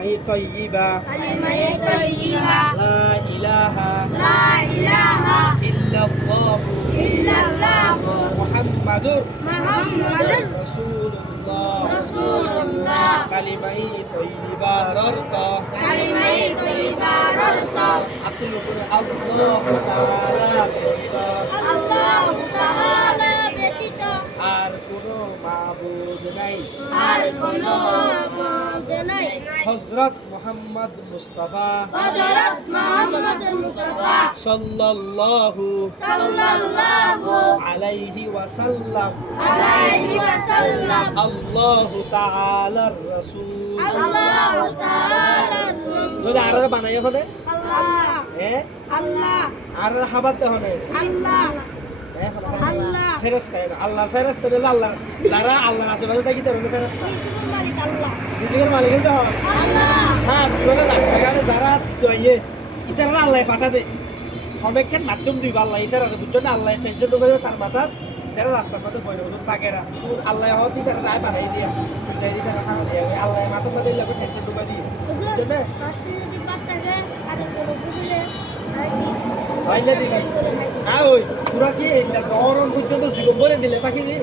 طيبة كلمة طيبة لا إله لا إله إلا الله إلا الله محمد محمد رسول الله رسول الله كلمة طيبة ررطة كلمة طيبة رزقا أقول الله تعالى الله تعالى ব্যতীত আর কোনো মাবুদ নাই আর কোনো মাবুদ নাই হযরত মুহাম্মদ মুস্তাফা হযরত মুহাম্মদ মুস্তাফা সাল্লাল্লাহু সাল্লাল্লাহু আলাইহি ওয়াসাল্লাম আলাইহি ওয়াসাল্লাম আল্লাহু তাআলার রাসূল আল্লাহু তাআলা যদি আর বানাইয়া হলে আল্লাহ হ্যাঁ আল্লাহ আর হাবাত হলে আল্লাহ আল্লাহ ফেরেশতা আল্লাহর ফেরেশতা হলো আল্লাহ যারা আল্লাহর আশেপাশে থাকি তারা হলো ফেরেশতা বিশুর মালিক আল্লাহ নিজের মালিক হতে হয় আল্লাহ হ্যাঁ বিভিন্ন রাস্তাঘাটে যারা ইয়ে ইতারা আল্লাহ পাঠাতে অনেকক্ষণ মাধ্যম দিব আল্লাহ ইতারা বুঝছো না আল্লাহ টেনশন ঢুকে তার মাথার তারা রাস্তার মধ্যে ভয় ঢুকে থাকে না আল্লাহ হয়তো তারা রায় পাঠাই দিয়া যাই দিয়ে তারা খাওয়া দিয়ে আল্লাহ মাথার মধ্যে লোক টেনশন ঢুকে দিয়ে বুঝছো না ভাইলে দিবি হ্যাঁ ওই পুরা কি গরম পর্যন্ত জীবন ভরে দিলে পাখি দিয়ে